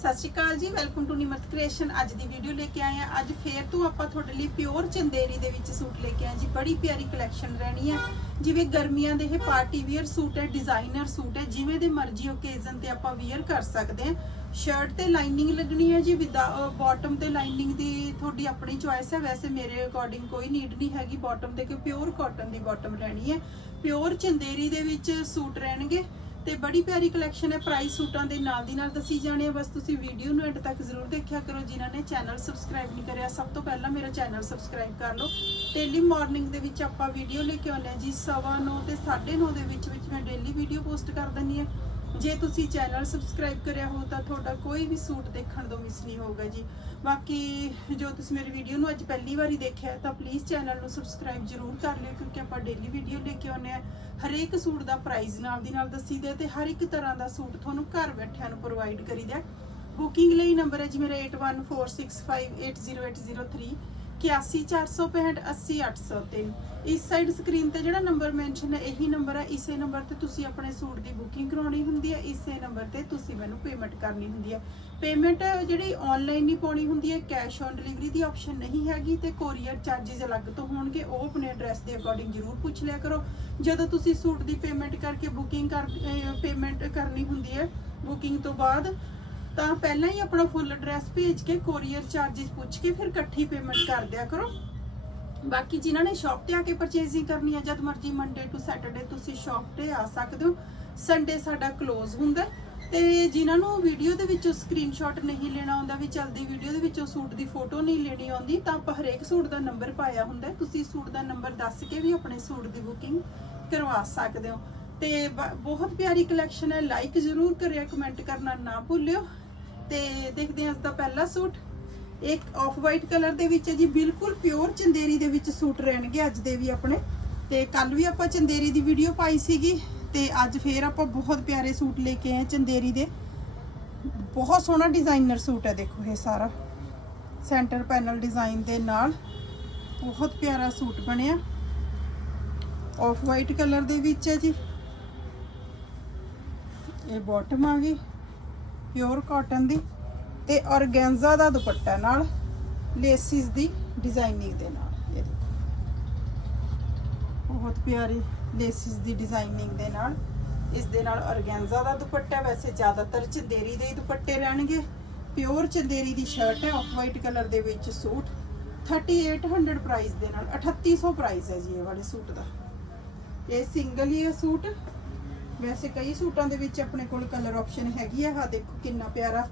ਸਤਿ ਸ਼੍ਰੀ ਅਕਾਲ ਜੀ welcome to Nimrat creation ਅੱਜ ਦੀ ਵੀਡੀਓ ਲੈ ਕੇ ਆਏ ਆ ਅੱਜ ਫੇਰ ਤੋਂ ਆਪਾਂ ਤੁਹਾਡੇ ਲਈ ਪਿਓਰ ਚੰਦੇਰੀ ਦੇ ਵਿੱਚ ਸੂਟ ਲੈ ਕੇ ਆਏ ਜੀ। ਬੜੀ ਪਿਆਰੀ ਕਲੈਕਸ਼ਨ ਰਹਿਣੀ ਹੈ। ਜਿਵੇਂ ਗਰਮੀਆਂ ਦੇ ਇਹ ਪਾਰਟੀ ਵੇਅਰ ਸੂਟ ਹੈ ਡਿਜ਼ਾਈਨਰ ਸੂਟ ਹੈ, ਜਿਵੇਂ ਦੇ ਮਰਜ਼ੀ ਓਕੇਜ਼ਨ ਤੇ ਆਪਾਂ ਵੇਅਰ ਕਰ ਸਕਦੇ ਆ ਸ਼ਰਟ ਤੇ ਲਾਈਨਿੰਗ ਲੱਗਣੀ ਹੈ ਜੀ। ਵਿਦ ਬਾਟਮ ਤੇ ਲਾਈਨਿੰਗ ਦੀ ਤੁਹਾਡੀ ਆਪਣੀ ਚੁਆਇਸ ਹੈ। ਵੈਸੇ ਮੇਰੇ ਅਕੋਰਡਿੰਗ ਕੋਈ ਨੀਡ ਨਹੀਂ ਹੈਗੀ ਬਾਟਮ ਤੇ, ਕਿ ਪਿਓਰ ਕਾਟਨ ਦੀ ਬਾਟਮ ਰਹਿਣੀ ਹੈ। ਪਿਓਰ ਚੰਦੇਰੀ ਦੇ ਵਿੱਚ ਸੂਟ ਰਹਿਣਗੇ। ਤੇ ਬੜੀ ਪਿਆਰੀ ਕਲੈਕਸ਼ਨ ਹੈ। ਪ੍ਰਾਈਸ ਸੂਟਾਂ ਦੇ ਨਾਲ ਦੀ ਨਾਲ ਦੱਸੀ ਜਾਣੀ ਹੈ। ਬਸ ਤੁਸੀਂ ਵੀਡੀਓ ਨੂੰ ਐਂਡ ਤੱਕ ਜ਼ਰੂਰ ਦੇਖਿਆ ਕਰੋ। ਜਿਨ੍ਹਾਂ ਨੇ ਚੈਨਲ ਸਬਸਕ੍ਰਾਈਬ ਨਹੀਂ ਕਰਿਆ, ਸਭ ਤੋਂ ਪਹਿਲਾਂ ਮੇਰਾ ਚੈਨਲ ਸਬਸਕ੍ਰਾਈਬ ਕਰ ਲਓ। ਡੇਲੀ ਮਾਰਨਿੰਗ ਦੇ ਵਿੱਚ ਆਪਾਂ ਵੀਡੀਓ ਲੈ ਕੇ ਆਉਂਦੇ ਹਾਂ ਜੀ। 9:30 ਤੇ 9:30 ਦੇ ਵਿੱਚ ਵਿੱਚ ਮੈਂ ਡੇਲੀ ਵੀਡੀਓ ਪੋਸਟ ਕਰ ਦਿੰਦੀ ਹਾਂ। ਜੇ ਤੁਸੀਂ ਚੈਨਲ ਸਬਸਕ੍ਰਾਈਬ ਕਰਿਆ ਹੋ ਤਾਂ ਤੁਹਾਡਾ ਕੋਈ ਵੀ ਸੂਟ ਦੇਖਣ ਤੋਂ ਮਿਸ ਨਹੀਂ ਹੋਊਗਾ ਜੀ। ਬਾਕੀ ਜੋ ਤੁਸੀਂ ਮੇਰੀ ਵੀਡੀਓ ਨੂੰ ਅੱਜ ਪਹਿਲੀ ਵਾਰੀ ਦੇਖਿਆ ਤਾਂ ਪਲੀਜ਼ ਚੈਨਲ ਨੂੰ ਸਬਸਕ੍ਰਾਈਬ ਜ਼ਰੂਰ ਕਰ ਲਿਓ ਕਿਉਂਕਿ ਆਪਾਂ ਡੇਲੀ ਵੀਡੀਓ ਲੈ ਕੇ ਆਉਂਦੇ ਆ ਹਰੇਕ ਸੂਟ ਦਾ ਪ੍ਰਾਈਸ ਨਾਲ ਦੀ ਨਾਲ ਦੱਸੀਦਾ ਤੇ ਹਰ ਇੱਕ ਤਰ੍ਹਾਂ ਦਾ ਸੂਟ ਤੁਹਾਨੂੰ ਘਰ ਬੈਠਿਆਂ ਨੂੰ ਪ੍ਰੋਵਾਈਡ ਕਰੀਦਾ। ਬੁਕਿੰਗ ਲਈ ਨੰਬਰ ਹੈ ਜੀ ਮੇਰਾ 8146580803 8146580803 ਇਸ ਸਾਈਡ ਸਕਰੀਨ ਤੇ ਜਿਹੜਾ ਨੰਬਰ ਮੈਂਸ਼ਨ ਹੈ, ਇਹੀ ਨੰਬਰ ਹੈ। ਇਸੇ ਨੰਬਰ ਤੇ ਤੁਸੀਂ ਆਪਣੇ ਸੂਟ ਦੀ ਬੁਕਿੰਗ ਕਰਾਉਣੀ ਹੁੰਦੀ ਹੈ। ਇਸੇ ਨੰਬਰ ਤੇ ਤੁਸੀਂ ਮੈਨੂੰ ਪੇਮੈਂਟ ਕਰਨੀ ਹੁੰਦੀ ਹੈ। ਪੇਮੈਂਟ ਜਿਹੜੀ ਆਨਲਾਈਨ ਨਹੀਂ ਪਾਉਣੀ ਹੁੰਦੀ ਹੈ ਕੈਸ਼ ਔਨ ਡਿਲੀਵਰੀ ਦੀ ਆਪਸ਼ਨ ਨਹੀਂ ਹੈਗੀ ਤੇ ਕੋਰੀਅਰ ਚਾਰजेस ਅਲੱਗ ਤੋਂ ਹੋਣਗੇ। ਉਹ ਆਪਣੇ ਐਡਰੈਸ ਦੇ ਅਕੋਰਡਿੰਗ ਜ਼ਰੂਰ ਪੁੱਛ ਲਿਆ ਕਰੋ। ਜਦੋਂ ਤੁਸੀਂ ਸੂਟ ਦੀ ਪੇਮੈਂਟ ਕਰਕੇ ਬੁਕਿੰਗ ਕਰ ਪੇਮੈਂਟ ਕਰਨੀ ਹੁੰਦੀ ਹੈ ਬੁਕਿੰਗ ਤੋਂ ਬਾਅਦ ਤਾਂ ਪਹਿਲਾਂ ਹੀ ਆਪਣਾ ਫੁੱਲ ਐਡਰੈਸ ਭੇਜ ਕੇ ਕੋਰੀਅਰ ਚਾਰजेस ਪੁੱਛ ਕੇ ਫਿਰ ਇਕੱਠੀ ਪੇਮੈਂਟ ਕਰ ਦਿਆ ਕਰੋ। ਬਾਕੀ ਜਿਨ੍ਹਾਂ ਨੇ ਸ਼ਾਪ ਤੇ ਆ ਕੇ ਪਰਚੇਜ਼ਿੰਗ ਕਰਨੀ ਹੈ ਜਦ ਮਰਜ਼ੀ ਮੰਡੇ ਟੂ ਸੈਟਰਡੇ ਤੁਸੀਂ ਸ਼ਾਪ ਤੇ ਆ ਸਕਦੇ ਹੋ। ਸੰਡੇ ਸਾਡਾ ਕਲੋਜ਼ ਹੁੰਦਾ ਤੇ ਜਿਨ੍ਹਾਂ ਨੂੰ ਵੀਡੀਓ ਦੇ ਵਿੱਚੋਂ ਸਕਰੀਨਸ਼ਾਟ ਨਹੀਂ ਲੈਣਾ ਆਉਂਦਾ ਵੀ ਚਲਦੀ ਵੀਡੀਓ ਦੇ ਵਿੱਚੋਂ ਸੂਟ ਦੀ ਫੋਟੋ ਨਹੀਂ ਲੈਣੀ ਆਉਂਦੀ, ਤਾਂ ਆਪਾਂ ਹਰੇਕ ਸੂਟ ਦਾ ਨੰਬਰ ਪਾਇਆ ਹੁੰਦਾ ਤੁਸੀਂ ਸੂਟ ਦਾ ਨੰਬਰ ਦੱਸ ਕੇ ਵੀ ਆਪਣੇ ਸੂਟ ਦੀ ਬੁਕਿੰਗ ਕਰਵਾ ਸਕਦੇ ਹੋ। ਤੇ ਬਹੁਤ ਪਿਆਰੀ ਕਲੈਕਸ਼ਨ ਹੈ। ਲਾਈਕ ਜ਼ਰੂਰ ਕਰਿਆ ਕਮੈਂਟ ਕਰਨਾ ਨਾ ਭੁੱਲਿਓ। ਤੇ ਦੇਖਦੇ ਹਾਂ ਅੱਜ ਦਾ ਪਹਿਲਾ ਸੂਟ। ਇੱਕ ਆਫ ਵਾਈਟ ਕਲਰ ਦੇ ਵਿੱਚ ਹੈ ਜੀ, ਬਿਲਕੁਲ ਪਿਓਰ ਚੰਦੇਰੀ ਦੇ ਵਿੱਚ ਸੂਟ ਰਹਿਣਗੇ ਅੱਜ ਦੇ ਵੀ ਆਪਣੇ। ਤੇ ਕੱਲ ਵੀ ਆਪਾਂ ਚੰਦੇਰੀ ਦੀ ਵੀਡੀਓ ਪਾਈ ਸੀਗੀ ਤੇ ਅੱਜ ਫੇਰ ਆਪਾਂ ਬਹੁਤ ਪਿਆਰੇ ਸੂਟ ਲੈ ਕੇ ਆਏ ਚੰਦੇਰੀ ਦੇ। ਬਹੁਤ ਸੋਹਣਾ ਡਿਜ਼ਾਈਨਰ ਸੂਟ ਹੈ ਦੇਖੋ ਇਹ ਸਾਰਾ। ਸੈਂਟਰ ਪੈਨਲ ਡਿਜ਼ਾਈਨ ਦੇ ਨਾਲ ਬਹੁਤ ਪਿਆਰਾ ਸੂਟ ਬਣਿਆ। ਆਫ ਵਾਈਟ ਕਲਰ ਦੇ ਵਿੱਚ ਹੈ ਜੀ। ਇਹ ਬਾਟਮ ਆ ਗਈ। ਪਿਓਰ ਕਾਟਨ ਦੀ ਤੇ ਔਰਗੈਂਜ਼ਾ ਦਾ ਦੁਪੱਟਾ ਨਾਲ ਲੇਸਿਸ ਦੀ ਡਿਜ਼ਾਈਨਿੰਗ ਦੇ ਨਾਲ ਇਹ ਦੇਖੋ। ਬਹੁਤ ਪਿਆਰੀ ਲੇਸਿਸ ਦੀ ਡਿਜ਼ਾਈਨਿੰਗ ਦੇ ਨਾਲ, ਇਸ ਦੇ ਨਾਲ ਔਰਗੈਂਜ਼ਾ ਦਾ ਦੁਪੱਟਾ ਵੈਸੇ ਜ਼ਿਆਦਾਤਰ ਚੰਦੇਰੀ ਦੇ ਹੀ ਦੁਪੱਟੇ ਰਹਿਣਗੇ। ਪਿਓਰ ਚੰਦੇਰੀ ਦੀ ਸ਼ਰਟ ਹੈ ਆਫ ਵਾਈਟ ਕਲਰ ਦੇ ਵਿੱਚ ਸੂਟ। 3800 ਪ੍ਰਾਈਸ ਦੇ ਨਾਲ 3800 ਪ੍ਰਾਈਸ ਹੈ ਜੀ ਇਹ ਵਾਲੇ ਸੂਟ ਦਾ। ਇਹ ਸਿੰਗਲ ਹੀ ਹੈ ਸੂਟ। ਵੈਸੇ ਕਈ ਸੂਟਾਂ ਦੇ ਵਿੱਚ ਆਪਣੇ ਕੋਲ ਕਲਰ ਆਪਸ਼ਨ ਹੈਗੀ ਆ। ਆਹ ਦੇਖੋ ਕਿੰਨਾ ਪਿਆਰਾ।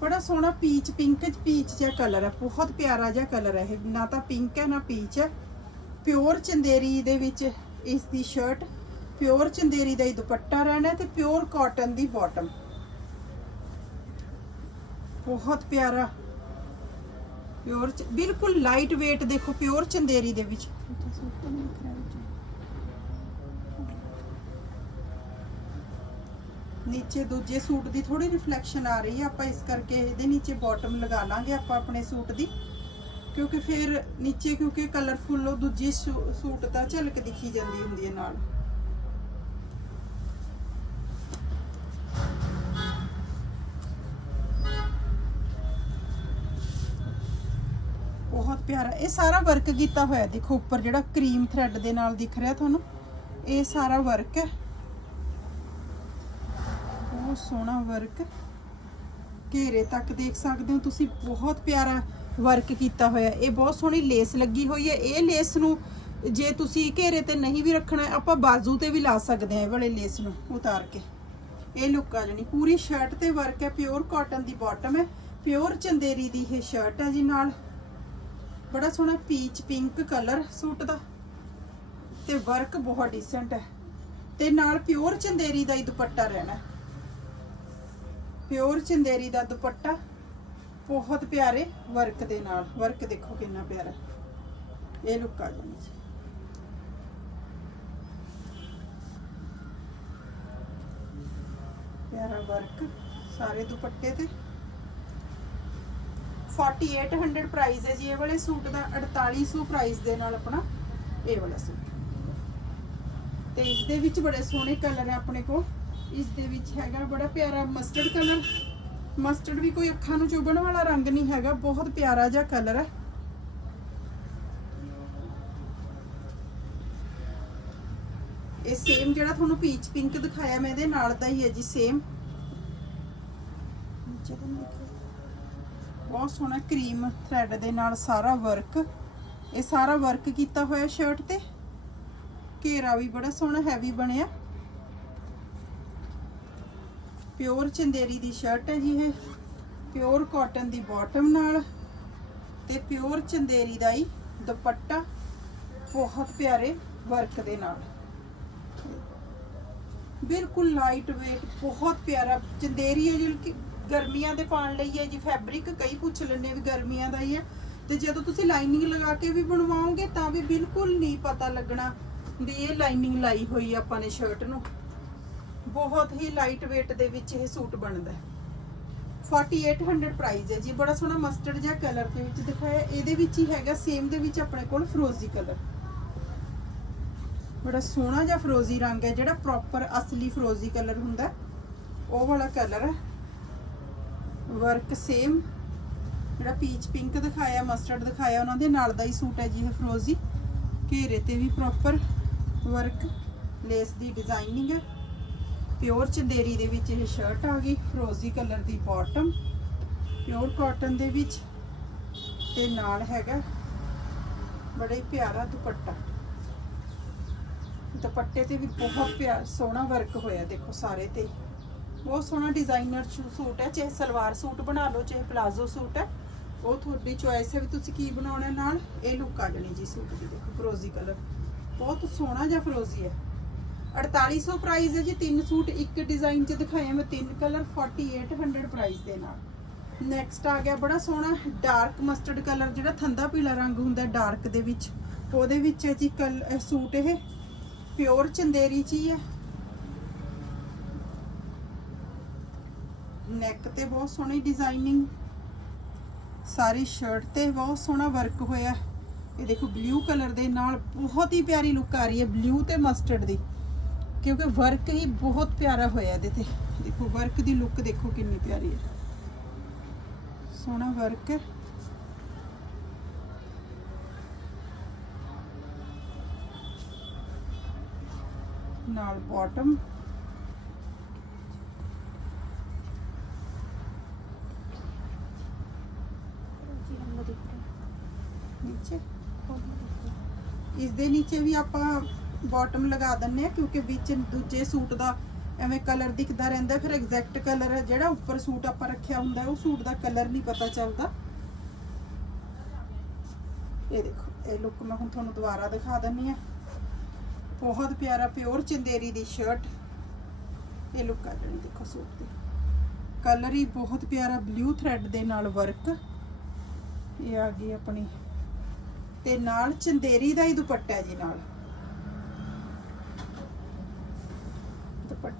ਬੜਾ ਸੋਹਣਾ ਪੀਚ ਪਿੰਕ ਚ ਪੀਚ ਜਿਹਾ ਕਲਰ ਹੈ ਬਹੁਤ ਪਿਆਰਾ ਜਿਹਾ ਕਲਰ ਹੈ ਇਹ। ਨਾ ਤਾਂ ਪਿੰਕ ਹੈ, ਨਾ ਪੀਚ ਹੈ। ਪਿਓਰ ਚੰਦੇਰੀ ਦੇ ਵਿੱਚ ਇਸ ਦੀ ਸ਼ਰਟ ਪਿਓਰ ਚੰਦੇਰੀ ਦਾ ਹੀ ਦੁਪੱਟਾ ਰਹਿਣਾ ਹੈ ਤੇ ਪਿਓਰ ਕਾਟਨ ਦੀ ਬਾਟਮ ਬਹੁਤ ਪਿਆਰਾ। ਪਿਓਰ ਬਿਲਕੁਲ ਲਾਈਟ weight ਦੇਖੋ ਪਿਓਰ ਚੰਦੇਰੀ ਦੇ ਵਿੱਚ। ਨੀਚੇ ਦੂਜੇ ਸੂਟ ਦੀ ਥੋੜੀ ਰਿਫਲੈਕਸ਼ਨ ਆ ਰਹੀ ਹੈ। ਆਪਾਂ ਇਸ ਕਰਕੇ ਇਹਦੇ ਨੀਚੇ ਬਾਟਮ ਲਗਾ ਲਾਂਗੇ ਆਪਾਂ ਆਪਣੇ ਸੂਟ ਦੀ। ਕਿਉਂਕਿ ਫਿਰ ਨੀਚੇ ਕਿਉਂਕਿ ਕਲਰਫੁੱਲ ਉਹ ਦੂਜੀ ਸੂਟ ਦਾ ਝਲਕ ਦਿਖੀ ਜਾਂਦੀ ਹੁੰਦੀ ਹੈ ਨਾਲ। ਬਹੁਤ ਪਿਆਰਾ। ਇਹ ਸਾਰਾ ਵਰਕ ਕੀਤਾ ਹੋਇਆ, ਦੇਖੋ, ਉੱਪਰ ਜਿਹੜਾ ਕਰੀਮ ਥ੍ਰੈਡ ਦੇ ਨਾਲ ਦਿਖ ਰਿਹਾ ਤੁਹਾਨੂੰ, ਇਹ ਸਾਰਾ ਵਰਕ ਹੈ। ਬਹੁਤ ਸੋਹਣਾ ਵਰਕ ਘੇਰੇ ਤੱਕ ਦੇਖ ਸਕਦੇ ਹੋ। ਤੁਸੀਂ ਬਹੁਤ ਪਿਆਰਾ ਵਰਕ ਕੀਤਾ ਹੋਇਆ। ਇਹ ਬਹੁਤ ਸੋਹਣੀ ਲੇਸ ਲੱਗੀ ਹੋਈ ਹੈ। ਇਹ ਲੇਸ ਨੂੰ ਜੇ ਤੁਸੀਂ ਘੇਰੇ ਤੇ ਨਹੀਂ ਵੀ ਰੱਖਣਾ ਆਪਾਂ ਬਾਜ਼ੂ ਤੇ ਵੀ ਲਾ ਸਕਦੇ ਹਾਂ ਇਹ ਵਾਲੇ ਲੇਸ ਨੂੰ ਉਤਾਰ ਕੇ। ਇਹ ਲੁੱਕ ਆ ਜਣੀ। ਪੂਰੀ ਸ਼ਰਟ ਤੇ ਵਰਕ ਹੈ। ਪਿਓਰ ਕਾਟਨ ਦੀ ਬਾਟਮ ਹੈ। ਪਿਓਰ ਚੰਦੇਰੀ ਦੀ ਇਹ ਸ਼ਰਟ ਹੈ ਜੀ ਨਾਲ। ਬੜਾ ਸੋਹਣਾ ਪੀਚ ਪਿੰਕ ਕਲਰ ਸੂਟ ਦਾ। ਤੇ ਵਰਕ ਬਹੁਤ ਡੀਸੈਂਟ ਹੈ। ਤੇ ਨਾਲ ਪਿਓਰ ਚੰਦੇਰੀ ਦਾ ਹੀ ਦੁਪੱਟਾ ਰਹਿਣਾ ਪਿਓਰ ਚੰਦੇਰੀ ਦਾ ਦੁਪੱਟਾ, ਬਹੁਤ ਪਿਆਰੇ ਵਰਕ ਦੇ ਨਾਲ। ਵਰਕ ਦੇਖੋ ਕਿੰਨਾ ਪਿਆਰਾ। ਇਹ ਲੁੱਕ ਆ ਜਾਣੀ ਜੀ ਪਿਆਰਾ ਵਰਕ, ਸਾਰੇ ਦੁਪੱਟੇ ਤੇ। 4800 ਪ੍ਰਾਈਸ ਹੈ ਜੀ, ਇਹ ਵਾਲੇ ਸੂਟ ਦਾ 4800 ਪ੍ਰਾਈਸ ਦੇ ਨਾਲ ਆਪਣਾ ਇਹ ਵਾਲਾ ਸੂਟ। ਤੇ ਇਸ ਦੇ ਵਿੱਚ ਬੜੇ ਸੋਹਣੇ ਕਲਰ ਹੈ ਆਪਣੇ ਕੋਲ। ਇਸ ਦੇ ਵਿੱਚ ਹੈਗਾ ਬੜਾ ਪਿਆਰਾ ਮਸਟਰਡ ਕਲਰ ਮਸਟਰਡ ਵੀ ਕੋਈ ਅੱਖਾਂ ਨੂੰ ਚੁਭਣ ਵਾਲਾ ਰੰਗ ਨਹੀਂ ਹੈਗਾ, ਬਹੁਤ ਪਿਆਰਾ ਜਿਹਾ ਕਲਰ ਹੈ। ਇਹ ਸੇਮ ਜਿਹੜਾ ਤੁਹਾਨੂੰ ਪੀਚ ਪਿੰਕ ਦਿਖਾਇਆ ਮੈਂ, ਇਹਦੇ ਨਾਲ ਦਾ ਹੀ ਹੈ ਜੀ ਸੇਮ ਬਹੁਤ ਸੋਹਣਾ ਕਰੀਮ ਥ੍ਰੈਡ ਦੇ ਨਾਲ ਸਾਰਾ ਵਰਕ ਇਹ ਸਾਰਾ ਵਰਕ ਕੀਤਾ ਹੋਇਆ ਸ਼ਰਟ ਤੇ। ਘੇਰਾ ਵੀ ਬੜਾ ਸੋਹਣਾ ਹੈਵੀ ਬਣਿਆ। ਪਿਓਰ ਚੰਦੇਰੀ ਦੀ ਸ਼ਰਟ ਹੈ ਜੀ ਇਹ, ਪਿਓਰ ਕਾਟਨ ਦੀ ਬਾਟਮ ਨਾਲ ਤੇ ਪਿਓਰ ਚੰਦੇਰੀ ਦਾ ਹੀ ਦੁਪੱਟਾ ਬਹੁਤ ਪਿਆਰੇ ਵਰਕ ਦੇ ਨਾਲ। ਬਿਲਕੁਲ ਲਾਈਟ weight ਬਹੁਤ ਪਿਆਰਾ ਚੰਦੇਰੀ ਹੈ ਜਿਹੜੀ ਕਿ ਗਰਮੀਆਂ ਦੇ ਪਾਣ ਲਈ ਹੈ ਜੀ ਫੈਬਰਿਕ ਕਈ ਪੁੱਛ ਲੈਂਦੇ ਵੀ ਗਰਮੀਆਂ ਦਾ ਹੀ ਹੈ। ਤੇ ਜਦੋਂ ਤੁਸੀਂ ਲਾਈਨਿੰਗ ਲਗਾ ਕੇ ਵੀ ਬਣਵਾਓਗੇ ਤਾਂ ਵੀ ਬਿਲਕੁਲ ਨਹੀਂ ਪਤਾ ਲੱਗਣਾ ਵੀ ਇਹ ਲਾਈਨਿੰਗ ਲਾਈ ਹੋਈ ਆਪਾਂ ਨੇ ਸ਼ਰਟ ਨੂੰ। ਬਹੁਤ ਹੀ ਲਾਈਟ weight ਦੇ ਵਿੱਚ ਇਹ ਸੂਟ ਬਣਦਾ ਹੈ। 4800 ਪ੍ਰਾਈਸ ਹੈ ਜੀ। ਬੜਾ ਸੋਹਣਾ ਮਸਟਰਡ ਜਿਹਾ ਕਲਰ ਦੇ ਵਿੱਚ ਦਿਖਾਇਆ। ਇਹਦੇ ਵਿੱਚ ਹੀ ਹੈਗਾ ਸੇਮ ਦੇ ਵਿੱਚ ਆਪਣੇ ਕੋਲ ਫਰੋਜ਼ੀ ਕਲਰ ਬੜਾ ਸੋਹਣਾ ਜਿਹਾ ਫਰੋਜ਼ੀ ਰੰਗ ਹੈ, ਜਿਹੜਾ ਪ੍ਰੋਪਰ ਅਸਲੀ ਫਰੋਜ਼ੀ ਕਲਰ ਹੁੰਦਾ ਉਹ ਵਾਲਾ ਕਲਰ ਹੈ। ਵਰਕ ਸੇਮ ਜਿਹੜਾ ਪੀਚ ਪਿੰਕ ਦਿਖਾਇਆ ਮਸਟਰਡ ਦਿਖਾਇਆ, ਉਹਨਾਂ ਦੇ ਨਾਲ ਦਾ ਹੀ ਸੂਟ ਹੈ ਜੀ ਇਹ ਫਰੋਜ਼ੀ ਘੇਰੇ ਤੇ ਵੀ ਪ੍ਰੋਪਰ ਵਰਕ ਲੇਸ ਦੀ ਡਿਜ਼ਾਈਨਿੰਗ ਹੈ। ਪਿਓਰ ਚੰਦੇਰੀ ਦੇ ਵਿੱਚ ਇਹ ਸ਼ਰਟ ਆ ਗਈ ਫਰੋਜ਼ੀ ਕਲਰ ਦੀ ਬਾਟਮ ਪਿਓਰ ਕਾਟਨ ਦੇ ਵਿੱਚ ਤੇ ਨਾਲ ਹੈਗਾ ਬੜਾ ਹੀ ਪਿਆਰਾ ਦੁਪੱਟਾ। ਦੁਪੱਟੇ ਤੇ ਵੀ ਬਹੁਤ ਪਿਆਰ ਸੋਹਣਾ ਵਰਕ ਹੋਇਆ, ਦੇਖੋ ਸਾਰੇ ਤੇ। ਬਹੁਤ ਸੋਹਣਾ ਡਿਜ਼ਾਈਨਰ ਸੂਟ ਹੈ, ਚਾਹੇ ਸਲਵਾਰ ਸੂਟ ਬਣਾ ਲਓ, ਚਾਹੇ ਪਲਾਜ਼ੋ ਸੂਟ ਹੈ। ਉਹ ਤੁਹਾਡੀ ਚੋਇਸ ਹੈ ਵੀ ਤੁਸੀਂ ਕੀ ਬਣਾਉਣਾ ਨਾਲ, ਇਹ ਲੁੱਕ ਆ ਜਣੀ ਜੀ ਸੂਟ ਦੀ, ਦੇਖੋ ਫਰੋਜ਼ੀ ਕਲਰ ਬਹੁਤ ਸੋਹਣਾ ਜਿਹਾ ਫਰੋਜ਼ੀ ਹੈ? 4800 ਪ੍ਰਾਈਸ ਹੈ ਜੀ, ਤਿੰਨ ਸੂਟ ਇੱਕ ਡਿਜ਼ਾਈਨ 'ਚ ਦਿਖਾਏ ਮੈਂ, ਤਿੰਨ ਕਲਰ 4800 ਪ੍ਰਾਈਸ ਦੇ ਨਾਲ। ਨੈਕਸਟ ਆ ਗਿਆ ਬੜਾ ਸੋਹਣਾ ਡਾਰਕ ਮਸਟਰਡ ਕਲਰ ਜਿਹੜਾ ਥੰਦਾ ਪੀਲਾ ਰੰਗ ਹੁੰਦਾ ਡਾਰਕ ਦੇ ਵਿੱਚ। ਉਹਦੇ ਵਿੱਚ ਹੈ ਜੀ ਸੂਟ ਇਹ ਪਿਓਰ ਚੰਦੇਰੀ ਚ ਹੀ ਹੈ। ਨੈਕ ਤੇ ਬਹੁਤ ਸੋਹਣੀ ਡਿਜ਼ਾਈਨਿੰਗ ਸਾਰੀ ਸ਼ਰਟ ਤੇ ਬਹੁਤ ਸੋਹਣਾ ਵਰਕ ਹੋਇਆ। ਇਹ ਦੇਖੋ ਬਲੂ ਕਲਰ ਦੇ ਨਾਲ ਬਹੁਤ ਹੀ ਪਿਆਰੀ ਲੁੱਕ ਆ ਰਹੀ ਹੈ ਬਲੂ ਤੇ ਮਸਟਰਡ ਦੀ। ਕਿਉਂਕਿ ਵਰਕ ਹੀ ਬਹੁਤ ਪਿਆਰਾ ਹੋਇਆ ਇਹਦੇ ਤੇ ਦੇਖੋ ਵਰਕ ਦੀ ਲੁੱਕ ਦੇਖੋ ਕਿੰਨੀ ਪਿਆਰੀ ਹੈ ਸੋਹਣਾ ਵਰਕ ਹੈ ਨਾਲ ਬਾਟਮ ਨੀਚੇ ਇਸ ਦੇ ਨੀਚੇ ਵੀ ਆਪਾਂ ਬਾਟਮ ਲਗਾ ਦਿੰਨੇ ਆ ਕਿਉਂਕਿ ਵਿੱਚ ਦੂਜੇ ਸੂਟ ਦਾ ਐਵੇਂ ਕਲਰ ਦਿਖਦਾ ਰਹਿੰਦਾ, ਫਿਰ ਐਗਜ਼ੈਕਟ ਕਲਰ ਜਿਹੜਾ ਉੱਪਰ ਸੂਟ ਆਪਾਂ ਰੱਖਿਆ ਹੁੰਦਾ, ਉਹ ਸੂਟ ਦਾ ਕਲਰ ਨਹੀਂ ਪਤਾ ਚੱਲਦਾ। ਇਹ ਦੇਖੋ, ਇਹ ਲੁੱਕ ਮੈਂ ਹੁਣ ਤੁਹਾਨੂੰ ਦੁਬਾਰਾ ਦਿਖਾ ਦਿੰਨੀ ਆ ਬਹੁਤ ਪਿਆਰਾ ਪਿਓਰ ਚੰਦੇਰੀ ਦੀ ਸ਼ਰਟ ਇਹ ਲੁੱਕ ਆ ਜਣੀ ਦੇਖੋ ਸੂਟ ਦੀ। ਕਲਰ ਹੀ ਬਹੁਤ ਪਿਆਰਾ ਬਲੂ ਥ੍ਰੈਡ ਦੇ ਨਾਲ ਵਰਕ ਇਹ ਆ ਗਈ ਆਪਣੀ। ਤੇ ਨਾਲ ਚੰਦੇਰੀ ਦਾ ਹੀ ਦੁਪੱਟਾ ਜੀ ਨਾਲ।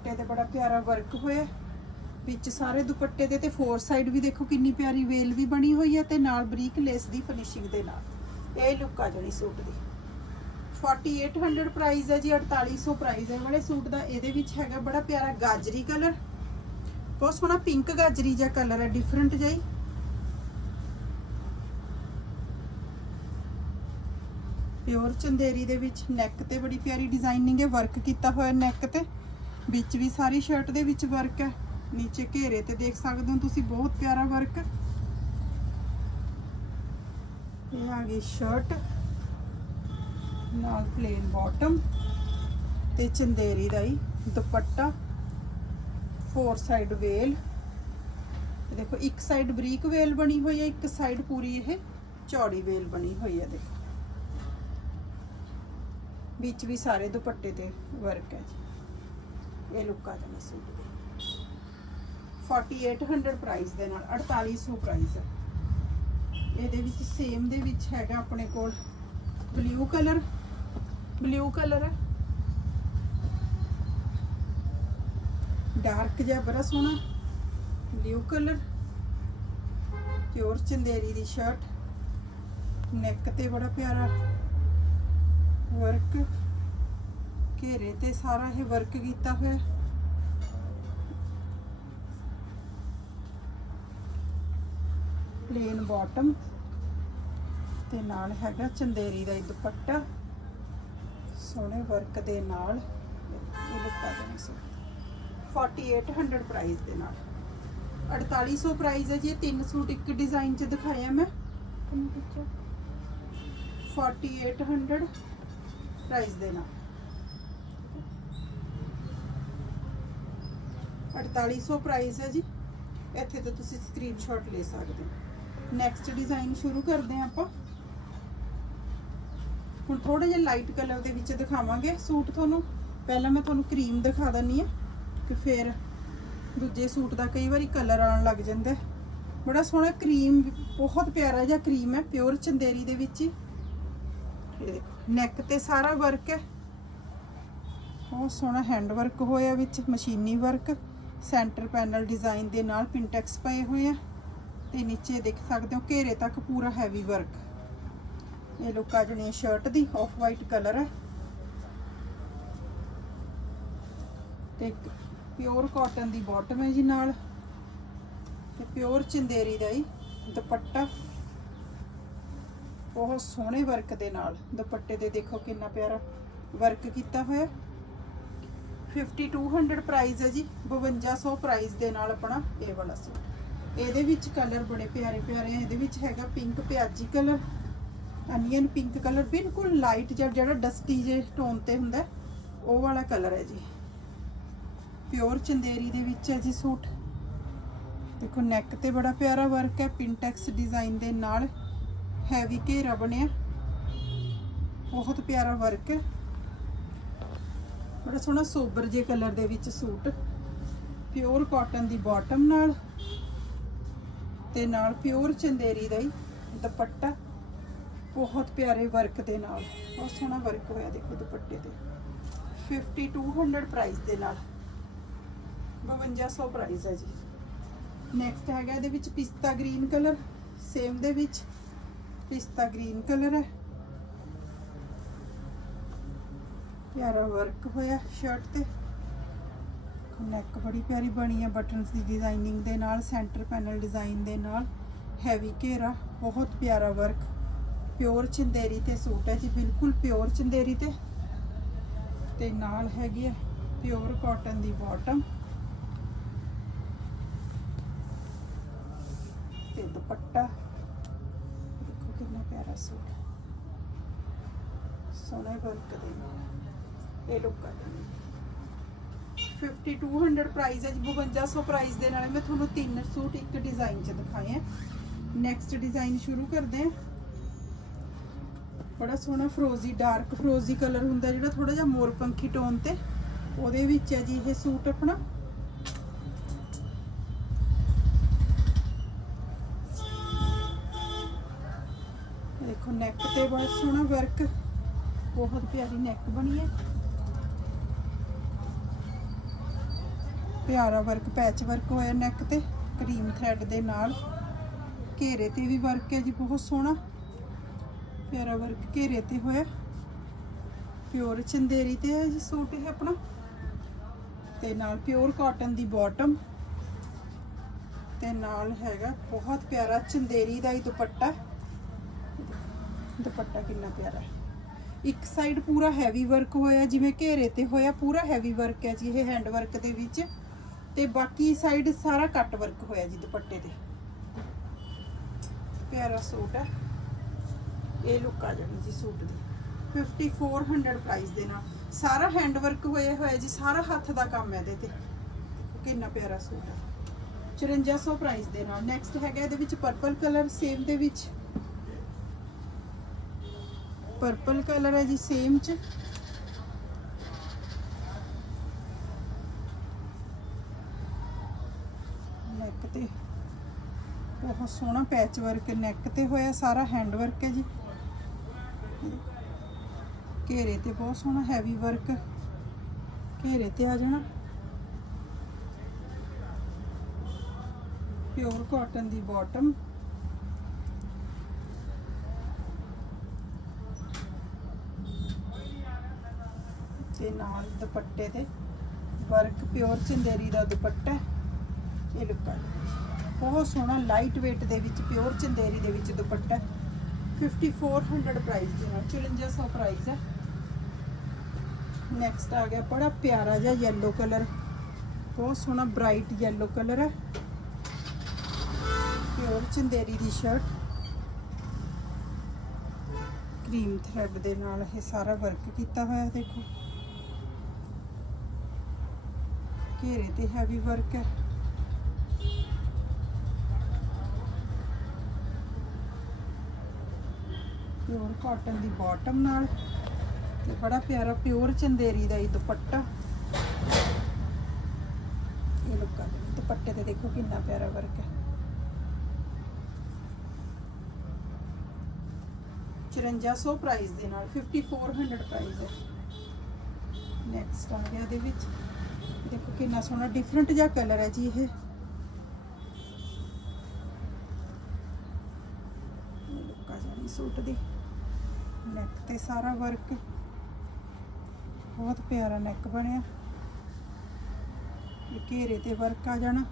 ਦੁਪੱਟੇ ਤੇ ਬੜਾ ਪਿਆਰਾ ਵਰਕ ਹੋਇਆ। ਵਿੱਚ ਸਾਰੇ ਦੁਪੱਟੇ ਦੇ ਤੇ ਫੋਰ ਸਾਈਡ ਵੀ ਦੇਖੋ ਕਿੰਨੀ ਪਿਆਰੀ ਵੇਲ ਵੀ ਬਣੀ ਹੋਈ ਹੈ ਤੇ ਨਾਲ ਬਰੀਕ ਲੇਸ ਦੀ ਫਿਨਿਸ਼ਿੰਗ ਦੇ ਨਾਲ। ਇਹ ਲੁੱਕ ਆ ਜਣੀ ਸੂਟ ਦੀ। 4800 ਪ੍ਰਾਈਸ ਹੈ ਜੀ 4800 ਪ੍ਰਾਈਸ ਹੈ ਵਾਲੇ ਸੂਟ ਦਾ ਇਹਦੇ ਵਿੱਚ ਹੈਗਾ ਬੜਾ ਪਿਆਰਾ ਗਾਜਰੀ ਕਲਰ ਬਹੁਤ ਸੋਹਣਾ ਪਿੰਕ ਗਾਜਰੀ ਜਿਹਾ ਕਲਰ ਹੈ ਡਿਫਰੈਂਟ ਜਿਹਾ ਪਿਓਰ ਚੰਦੇਰੀ ਦੇ ਵਿੱਚ ਨੈਕ ਤੇ ਬੜੀ ਪਿਆਰੀ ਡਿਜ਼ਾਈਨਿੰਗ ਹੈ ਵਰਕ ਕੀਤਾ ਹੋਇਆ ਨੈਕ ਤੇ। ਵਿੱਚ ਵੀ ਸਾਰੀ ਸ਼ਰਟ ਦੇ ਵਿੱਚ ਵਰਕ ਹੈ। ਨੀਚੇ ਘੇਰੇ ਤੇ ਦੇਖ ਸਕਦੇ ਹੋ ਤੁਸੀਂ, ਬਹੁਤ ਪਿਆਰਾ ਵਰਕ ਇਹ ਆ ਗਈ ਸ਼ਰਟ ਨਾਲ ਪਲੇਨ ਬਾਟਮ ਤੇ ਚੰਦੇਰੀ ਦਾ ਹੀ ਦੁਪੱਟਾ ਫੋਰ ਸਾਈਡ ਵੇਲ ਦੇਖੋ, ਇੱਕ ਸਾਈਡ ਬਰੀਕ ਵੇਲ ਬਣੀ ਹੋਈ ਹੈ, ਇੱਕ ਸਾਈਡ ਪੂਰੀ ਇਹ ਚੌੜੀ ਵੇਲ ਬਣੀ ਹੋਈ ਹੈ, ਦੇਖੋ। ਵਿੱਚ ਵੀ ਸਾਰੇ ਦੁਪੱਟੇ ਤੇ ਵਰਕ ਹੈ ਜੀ। ਇਹ ਲੁੱਕ ਆ ਜਾਣਾ ਸੂਟ ਦੀ। 4800 ਪ੍ਰਾਈਸ ਦੇ ਨਾਲ 4800 ਪ੍ਰਾਈਸ ਹੈ ਇਹਦੇ ਵਿੱਚ ਸੇਮ ਦੇ ਵਿੱਚ ਹੈਗਾ ਆਪਣੇ ਕੋਲ ਬਲੂ ਕਲਰ ਬਲੂ ਕਲਰ ਹੈ ਡਾਰਕ ਜਿਹਾ ਬੜਾ ਸੋਹਣਾ ਬਲੂ ਕਲਰ ਪਿਓਰ ਚੰਦੇਰੀ ਦੀ ਸ਼ਰਟ ਨੈਕ ਤੇ ਬੜਾ ਪਿਆਰਾ ਵਰਕ ਘੇਰੇ ਤੇ ਸਾਰਾ ਇਹ ਵਰਕ ਕੀਤਾ ਹੋਇਆ ਪਲੇਨ ਬਾਟਮ ਤੇ ਨਾਲ ਹੈਗਾ ਚੰਦੇਰੀ ਦਾ ਇਹ ਦੁਪੱਟਾ। ਸੋਹਣੇ ਵਰਕ ਦੇ ਨਾਲ ਇਹ ਲੁੱਕ ਆ ਜਾਣੀ ਸੀ 4800 ਪ੍ਰਾਈਸ ਦੇ ਨਾਲ। 4800 ਪ੍ਰਾਈਸ ਹੈ ਜੀ ਤਿੰਨ ਸੂਟ ਇੱਕ ਡਿਜ਼ਾਈਨ ਚ ਦਿਖਾਇਆ ਮੈਂ। 4800 ਪ੍ਰਾਈਸ ਦੇ ਨਾਲ। 4800 ਪ੍ਰਾਈਸ ਹੈ ਜੀ। ਇੱਥੇ ਤੋਂ ਤੁਸੀਂ ਸਕਰੀਨਸ਼ਾਟ ਲੈ ਸਕਦੇ ਹੋ। ਨੈਕਸਟ ਡਿਜ਼ਾਈਨ ਸ਼ੁਰੂ ਕਰਦੇ ਹਾਂ ਆਪਾਂ। ਹੁਣ ਥੋੜਾ ਜਿਹਾ ਲਾਈਟ ਕਲਰ ਦੇ ਵਿੱਚ ਦਿਖਾਵਾਂਗੇ ਸੂਟ ਤੁਹਾਨੂੰ। ਪਹਿਲਾਂ ਮੈਂ ਤੁਹਾਨੂੰ ਕਰੀਮ ਦਿਖਾ ਦਿੰਨੀ ਆ ਕਿ ਫਿਰ ਦੂਜੇ ਸੂਟ ਦਾ ਕਈ ਵਾਰੀ ਕਲਰ ਆਉਣ ਲੱਗ ਜਾਂਦਾ ਬੜਾ ਸੋਹਣਾ ਕਰੀਮ ਬਹੁਤ ਪਿਆਰਾ ਜਿਹਾ ਕਰੀਮ ਹੈ ਪਿਓਰ ਚੰਦੇਰੀ ਦੇ ਵਿੱਚ ਹੀ। ਇਹ ਦੇਖੋ ਨੈਕ ਤੇ ਸਾਰਾ ਵਰਕ ਹੈ। ਬਹੁਤ ਸੋਹਣਾ ਹੈਂਡ ਵਰਕ ਹੋਇਆ ਵਿੱਚ, ਮਸ਼ੀਨੀ ਵਰਕ ਸੈਂਟਰ ਪੈਨਲ ਡਿਜ਼ਾਈਨ ਦੇ ਨਾਲ ਪਿੰਟੈਕਸ ਪਏ ਹੋਏ ਆ ਤੇ ਨੀਚੇ ਦੇਖ ਸਕਦੇ ਹੋ ਘੇਰੇ ਤੱਕ ਪੂਰਾ ਹੈਵੀ ਵਰਕ ਇਹ ਲੁੱਕ ਆ ਜਣੀ ਸ਼ਰਟ ਦੀ ਆਫ ਵਾਈਟ ਕਲਰ ਹੈ ਤੇ ਪਿਓਰ ਕਾਟਨ ਦੀ ਬਾਟਮ ਹੈ ਜੀ ਨਾਲ। ਤੇ ਪਿਓਰ ਚੰਦੇਰੀ ਦਾ ਹੀ ਦੁਪੱਟਾ। ਬਹੁਤ ਸੋਹਣੇ ਵਰਕ ਦੇ ਨਾਲ ਦੁਪੱਟੇ ਤੇ ਦੇਖੋ ਕਿੰਨਾ ਪਿਆਰਾ ਵਰਕ ਕੀਤਾ ਹੋਇਆ। 5200 ਪ੍ਰਾਈਸ ਹੈ ਜੀ 5200 ਪ੍ਰਾਈਸ ਦੇ ਨਾਲ ਆਪਣਾ ਇਹ ਵਾਲਾ ਸੂਟ ਇਹਦੇ ਵਿੱਚ ਕਲਰ ਬੜੇ ਪਿਆਰੇ ਪਿਆਰੇ ਆ, ਇਹਦੇ ਵਿੱਚ ਹੈਗਾ ਪਿੰਕ ਪਿਆਜੀ ਕਲਰ ਅਨੀਅਨ ਪਿੰਕ ਕਲਰ ਬਿਲਕੁਲ ਲਾਈਟ ਜਿਹਾ, ਜਿਹੜਾ ਡਸਟੀ ਜੇ ਟੋਨ ਤੇ ਹੁੰਦਾ, ਉਹ ਵਾਲਾ ਕਲਰ ਹੈ ਜੀ। ਪਿਓਰ ਚੰਦੇਰੀ ਦੇ ਵਿੱਚ ਹੈ ਜੀ ਸੂਟ। ਦੇਖੋ ਨੈਕ ਤੇ ਬੜਾ ਪਿਆਰਾ ਵਰਕ ਹੈ ਪਿੰਟੈਕਸ ਡਿਜ਼ਾਈਨ ਦੇ ਨਾਲ ਹੈਵੀ ਘੇਰਾ ਬਣਿਆ। ਬਹੁਤ ਪਿਆਰਾ ਵਰਕ ਹੈ। ਬੜਾ ਸੋਹਣਾ ਸੋਬਰ ਜੇ ਕਲਰ ਦੇ ਵਿੱਚ ਸੂਟ। ਪਿਓਰ ਕਾਟਨ ਦੀ ਬਾਟਮ ਨਾਲ ਤੇ ਨਾਲ ਪਿਓਰ ਚੰਦੇਰੀ ਦਾ ਹੀ ਦੁਪੱਟਾ। ਬਹੁਤ ਪਿਆਰੇ ਵਰਕ ਦੇ ਨਾਲ, ਬਹੁਤ ਸੋਹਣਾ ਵਰਕ ਹੋਇਆ ਦੇਖੋ ਦੁਪੱਟੇ ਤੇ। 5200 ਪ੍ਰਾਈਸ ਦੇ ਨਾਲ। 5200 ਪ੍ਰਾਈਸ ਹੈ ਜੀ। ਨੈਕਸਟ ਹੈਗਾ ਇਹਦੇ ਵਿੱਚ ਪਿਸਤਾ ਗ੍ਰੀਨ ਕਲਰ ਸੇਮ ਦੇ ਵਿੱਚ ਪਿਸਤਾ ਗ੍ਰੀਨ ਕਲਰ ਹੈ। ਪਿਆਰਾ ਵਰਕ ਹੋਇਆ ਸ਼ਰਟ ਤੇ। ਨੈਕ ਬੜੀ ਪਿਆਰੀ ਬਣੀ ਹੈ ਬਟਨਸ ਦੀ ਡਿਜ਼ਾਈਨਿੰਗ ਦੇ ਨਾਲ ਸੈਂਟਰ ਪੈਨਲ ਡਿਜ਼ਾਈਨ ਦੇ ਨਾਲ। ਹੈਵੀ ਘੇਰਾ, ਬਹੁਤ ਪਿਆਰਾ ਵਰਕ ਪਿਓਰ ਚੰਦੇਰੀ ਤੇ ਸੂਟ ਹੈ ਜੀ, ਬਿਲਕੁਲ ਪਿਓਰ ਚੰਦੇਰੀ ਤੇ। ਤੇ ਨਾਲ ਹੈਗੀ ਹੈ ਪਿਓਰ ਕਾਟਨ ਦੀ ਬਾਟਮ ਤੇ ਦੁਪੱਟਾ। ਦੇਖੋ ਕਿੰਨਾ ਪਿਆਰਾ ਸੂਟ ਸੋਹਣੇ ਵਰਕ ਦੇ ਨਾਲ। ਇਹ ਲੁੱਕ ਆ ਜਾਂਦੀ 5200 ਪ੍ਰਾਈਸ ਹੈ ਜੀ 5200 ਪ੍ਰਾਈਸ ਦੇ ਨਾਲ ਮੈਂ ਤੁਹਾਨੂੰ ਤਿੰਨ ਸੂਟ ਇੱਕ ਡਿਜ਼ਾਈਨ ਚ ਦਿਖਾਏ ਆ ਨੈਕਸਟ ਡਿਜ਼ਾਈਨ ਸ਼ੁਰੂ ਕਰਦੇ ਹਾਂ। ਬੜਾ ਸੋਹਣਾ ਫਰੋਜ਼ੀ ਡਾਰਕ ਫਰੋਜ਼ੀ ਕਲਰ ਹੁੰਦਾ ਜਿਹੜਾ ਥੋੜਾ ਜਿਹਾ ਮੋਰ ਪੰਖੀ ਟੋਨ ਤੇ। ਉਹਦੇ ਵਿੱਚ ਹੈ ਜੀ ਇਹ ਸੂਟ ਆਪਣਾ। ਦੇਖੋ ਨੈਕ ਤੇ ਬਹੁਤ ਸੋਹਣਾ ਵਰਕ ਬਹੁਤ ਪਿਆਰੀ ਨੈਕ ਬਣੀ ਹੈ। ਪਿਆਰਾ ਵਰਕ ਪੈਚ ਵਰਕ ਹੋਇਆ ਨੈਕ ਤੇ ਕਰੀਮ ਥ੍ਰੈਡ ਦੇ ਨਾਲ। ਘੇਰੇ ਤੇ ਵੀ ਵਰਕ ਹੈ ਜੀ, ਬਹੁਤ ਸੋਹਣਾ। ਪਿਆਰਾ ਵਰਕ ਘੇਰੇ ਤੇ ਹੋਇਆ। ਪਿਓਰ ਚੰਦੇਰੀ ਤੇ ਹੈ ਜੀ ਸੂਟ ਇਹ ਆਪਣਾ। ਤੇ ਨਾਲ ਪਿਓਰ ਕਾਟਨ ਦੀ ਬਾਟਮ ਤੇ ਨਾਲ ਹੈਗਾ ਬਹੁਤ ਪਿਆਰਾ ਚੰਦੇਰੀ ਦਾ ਹੀ ਦੁਪੱਟਾ। ਦੁਪੱਟਾ ਕਿੰਨਾ ਪਿਆਰਾ। ਹੈ ਇੱਕ ਸਾਈਡ ਪੂਰਾ ਹੈਵੀ ਵਰਕ ਹੋਇਆ, ਜਿਵੇਂ ਘੇਰੇ ਤੇ ਹੋਇਆ, ਪੂਰਾ ਹੈਵੀ ਵਰਕ ਹੈ ਜੀ, ਇਹ ਹੈਂਡ ਵਰਕ ਦੇ ਵਿੱਚ। ਤੇ ਬਾਕੀ ਸਾਈਡ ਸਾਰਾ ਕੱਟ ਵਰਕ ਹੋਇਆ ਜੀ ਦੁਪੱਟੇ ਤੇ। ਪਿਆਰਾ ਸੂਟ ਹੈ। ਇਹ ਲੁੱਕ ਆ ਜਾਣੀ ਜੀ ਸੂਟ ਦੀ। 5400 ਪ੍ਰਾਈਸ ਦੇ ਨਾਲ। ਸਾਰਾ ਹੈਂਡ ਵਰਕ ਹੋਇਆ ਹੋਇਆ ਜੀ, ਸਾਰਾ ਹੱਥ ਦਾ ਕੰਮ ਹੈ ਇਹਦੇ ਤੇ। ਕਿੰਨਾ ਪਿਆਰਾ ਸੂਟ ਹੈ। 5400 ਪ੍ਰਾਈਸ ਦੇ ਨਾਲ। ਨੈਕਸਟ ਹੈਗਾ ਇਹਦੇ ਵਿੱਚ ਪਰਪਲ ਕਲਰ ਸੇਮ ਦੇ ਵਿੱਚ। ਪਰਪਲ ਕਲਰ ਹੈ ਜੀ ਸੇਮ ਚ ਨੈਕ ਤੇ ਬਹੁਤ ਸੋਹਣਾ ਪੈਚ ਵਰਕ ਨੈਕ ਤੇ ਹੋਇਆ ਸਾਰਾ ਹੈਂਡ ਵਰਕ ਹੈ ਜੀ। ਘੇਰੇ ਤੇ ਬਹੁਤ ਸੋਹਣਾ ਹੈਵੀ ਵਰਕ ਘੇਰੇ ਤੇ ਆ ਜਾਣਾ। ਪਿਓਰ ਕਾਟਨ ਦੀ ਬਾਟਮ ਤੇ ਨਾਲ ਦੁਪੱਟੇ ਤੇ। ਵਰਕ ਪਿਓਰ ਚੰਦੇਰੀ ਦਾ ਦੁਪੱਟਾ ਇਹ ਲੁੱਕ ਆ ਬਹੁਤ ਸੋਹਣਾ ਲਾਈਟ weight ਦੇ ਵਿੱਚ ਪਿਓਰ ਚੰਦੇਰੀ ਦੇ ਵਿੱਚ ਦੁਪੱਟਾ 5400 ਪ੍ਰਾਈਸ ਦੇ ਨਾਲ 5400 ਪ੍ਰਾਈਸ ਹੈ। ਨੈਕਸਟ ਆ ਗਿਆ ਬੜਾ ਪਿਆਰਾ ਜਿਹਾ yellow ਕਲਰ ਬਹੁਤ ਸੋਹਣਾ ਬ੍ਰਾਈਟ yellow ਕਲਰ ਹੈ। ਪਿਓਰ ਚੰਦੇਰੀ ਦੀ ਸ਼ਰਟ ਕਰੀਮ ਥ੍ਰੈਡ ਦੇ ਨਾਲ ਇਹ ਸਾਰਾ ਵਰਕ ਕੀਤਾ ਹੋਇਆ ਦੇਖੋ। ਘੇਰੇ ਤੇ ਹੈਵੀ ਵਰਕ ਹੈ। ਪਿਓਰ ਕਾਟਨ ਦੀ ਬਾਟਮ ਨਾਲ ਤੇ ਬੜਾ ਪਿਆਰਾ ਪਿਓਰ ਚੰਦੇਰੀ ਦਾ ਇਹ ਦੁਪੱਟਾ। ਇਹ ਲੁੱਕ ਆ ਦੁਪੱਟੇ ਤੇ ਦੇਖੋ ਕਿੰਨਾ ਪਿਆਰਾ ਵਰਕ ਹੈ। 5400 ਪ੍ਰਾਈਸ ਦੇ ਨਾਲ 5400 ਪ੍ਰਾਈਸ ਹੈ। ਨੈਕਸਟ ਆ ਗਿਆ ਇਹਦੇ ਵਿੱਚ। ਦੇਖੋ ਕਿੰਨਾ ਸੋਹਣਾ ਡਿਫਰੈਂਟ ਜਿਹਾ ਕਲਰ ਹੈ ਜੀ ਇਹ। ਲੁੱਕ ਆ ਸੂਟ ਦੀ। ਨੈਕ ਤੇ ਸਾਰਾ ਵਰਕ ਬਹੁਤ ਪਿਆਰਾ ਨੈਕ ਬਣਿਆ। ਘੇਰੇ ਤੇ ਵਰਕ ਆ ਜਾਣਾ।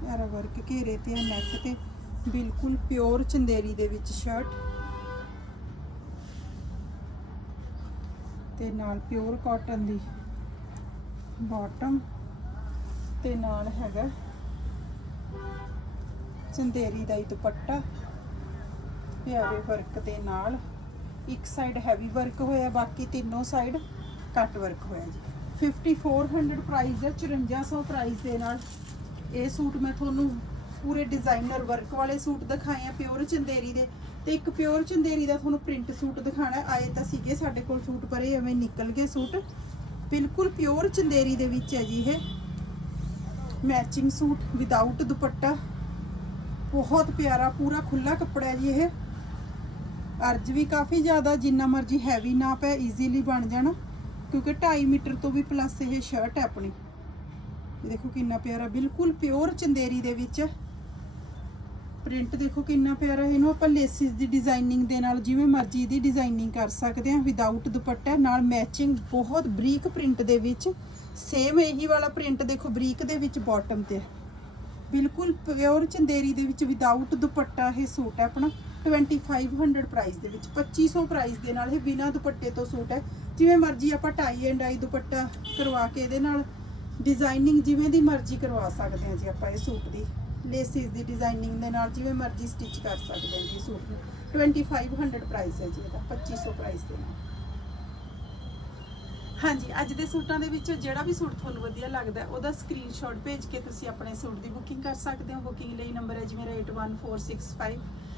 ਪਿਆਰਾ ਵਰਕ ਘੇਰੇ ਤੇ ਨੈਕ ਤੇ। ਬਿਲਕੁਲ ਪਿਓਰ ਚੰਦੇਰੀ ਦੇ ਵਿੱਚ ਸ਼ਰਟ ਤੇ ਨਾਲ ਪਿਓਰ ਕਾਟਨ ਦੀ ਬਾਟਮ ਤੇ ਨਾਲ ਹੈਗਾ ਚੰਦੇਰੀ ਦਾ ਹੀ ਦੁਪੱਟਾ। ਪਿਆਰੇ ਵਰਕ ਦੇ ਨਾਲ। ਇੱਕ ਸਾਈਡ ਹੈਵੀ ਵਰਕ ਹੋਇਆ, ਬਾਕੀ ਤਿੰਨੋਂ ਸਾਈਡ ਕੱਟ ਵਰਕ ਹੋਇਆ ਜੀ। 5400 ਪ੍ਰਾਈਸ ਹੈ 5400 ਪ੍ਰਾਈਸ ਦੇ ਨਾਲ। ਇਹ ਸੂਟ ਮੈਂ ਤੁਹਾਨੂੰ ਪੂਰੇ ਡਿਜ਼ਾਈਨਰ ਵਰਕ ਵਾਲੇ ਸੂਟ ਦਿਖਾਏ ਆ ਪਿਓਰ ਚੰਦੇਰੀ ਦੇ। ਤੇ ਇੱਕ ਪਿਓਰ ਚੰਦੇਰੀ ਦਾ ਤੁਹਾਨੂੰ ਪ੍ਰਿੰਟ ਸੂਟ ਦਿਖਾਣਾ ਆਏ ਤਾਂ ਸੀਗੇ ਸਾਡੇ ਕੋਲ ਸੂਟ, ਪਰ ਇਹ ਐਵੇਂ ਨਿਕਲ ਗਏ ਸੂਟ। ਬਿਲਕੁਲ ਪਿਓਰ ਚੰਦੇਰੀ ਦੇ ਵਿੱਚ ਹੈ ਜੀ ਇਹ। ਮੈਚਿੰਗ ਸੂਟ ਵਿਦਆਊਟ ਦੁਪੱਟਾ। ਬਹੁਤ ਪਿਆਰਾ, ਪੂਰਾ ਖੁੱਲਾ ਕੱਪੜਾ ਜੀ ਇਹ। ਅਰਜ ਵੀ ਕਾਫੀ ਜ਼ਿਆਦਾ, ਜਿੰਨਾ ਮਰਜ਼ੀ ਹੈਵੀ ਨਾਪ ਹੈ ਈਜ਼ੀਲੀ ਬਣ ਜਾਣਾ, ਕਿਉਂਕਿ 2.5 ਮੀਟਰ ਤੋਂ ਵੀ ਪਲੱਸ ਇਹ ਸ਼ਰਟ ਹੈ ਆਪਣੀ। ਇਹ ਦੇਖੋ ਕਿੰਨਾ ਪਿਆਰਾ, ਬਿਲਕੁਲ ਪਿਓਰ ਚੰਦੇਰੀ ਦੇ ਵਿੱਚ। ਪ੍ਰਿੰਟ ਦੇਖੋ ਕਿੰਨਾ ਪਿਆਰਾ, ਇਹਨੂੰ ਆਪਾਂ ਲੇਸਿਸ ਦੀ ਡਿਜ਼ਾਈਨਿੰਗ ਦੇ ਨਾਲ, ਜਿਵੇਂ ਮਰਜ਼ੀ ਦੀ ਡਿਜ਼ਾਈਨਿੰਗ ਕਰ ਸਕਦੇ ਹਾਂ ਵਿਦਆਊਟ ਦੁਪੱਟਾ, ਨਾਲ ਮੈਚਿੰਗ ਬਹੁਤ ਬਰੀਕ ਪ੍ਰਿੰਟ ਦੇ ਵਿੱਚ। ਸੇਮ ਇਹੀ ਵਾਲਾ ਪ੍ਰਿੰਟ ਦੇਖੋ, ਬਰੀਕ ਦੇ ਵਿੱਚ ਬਾਟਮ ਤੇ ਬਿਲਕੁਲ ਪਿਓਰ ਚੰਦੇਰੀ ਦੇ ਵਿੱਚ ਵਿਦਆਊਟ ਦੁਪੱਟਾ ਇਹ ਸੂਟ ਹੈ ਆਪਣਾ। 2500 ਪ੍ਰਾਈਸ ਦੇ ਵਿੱਚ 2500 ਪ੍ਰਾਈਸ ਦੇ ਨਾਲ ਇਹ ਬਿਨਾ ਦੁਪੱਟੇ ਤੋਂ ਸੂਟ ਹੈ। ਜਿਵੇਂ ਮਰਜ਼ੀ ਆਪਾਂ ਟਾਈ ਐਂਡ ਆਈ ਦੁਪੱਟਾ ਕਰਵਾ ਕੇ ਇਹਦੇ ਨਾਲ ਡਿਜ਼ਾਈਨਿੰਗ ਜਿਵੇਂ ਦੀ ਮਰਜ਼ੀ ਕਰਵਾ ਸਕਦੇ ਹਾਂ ਜੀ ਆਪਾਂ ਇਹ ਸੂਟ ਦੀ। ਲੇਸਿਸ ਦੀ ਡਿਜ਼ਾਈਨਿੰਗ ਦੇ ਨਾਲ ਜਿਵੇਂ ਮਰਜ਼ੀ ਸਟਿਚ ਕਰ ਸਕਦੇ ਹਾਂ ਜੀ ਸੂਟ ਨੂੰ। 2500 ਪ੍ਰਾਈਸ ਹੈ ਜੀ ਇਹਦਾ 2500 ਪ੍ਰਾਈਸ ਦੇ ਨਾਲ। ਹਾਂਜੀ ਅੱਜ ਦੇ ਸੂਟਾਂ ਦੇ ਵਿੱਚ ਜਿਹੜਾ ਵੀ ਸੂਟ ਤੁਹਾਨੂੰ ਵਧੀਆ ਲੱਗਦਾ ਹੈ, ਉਹਦਾ ਸਕਰੀਨਸ਼ਾਟ ਭੇਜ ਕੇ ਤੁਸੀਂ ਆਪਣੇ ਸੂਟ ਦੀ ਬੁਕਿੰਗ ਕਰ ਸਕਦੇ ਹੋ। ਬੁਕਿੰਗ ਲਈ ਨੰਬਰ ਹੈ ਜੀ ਮੇਰਾ 81465 80803 81465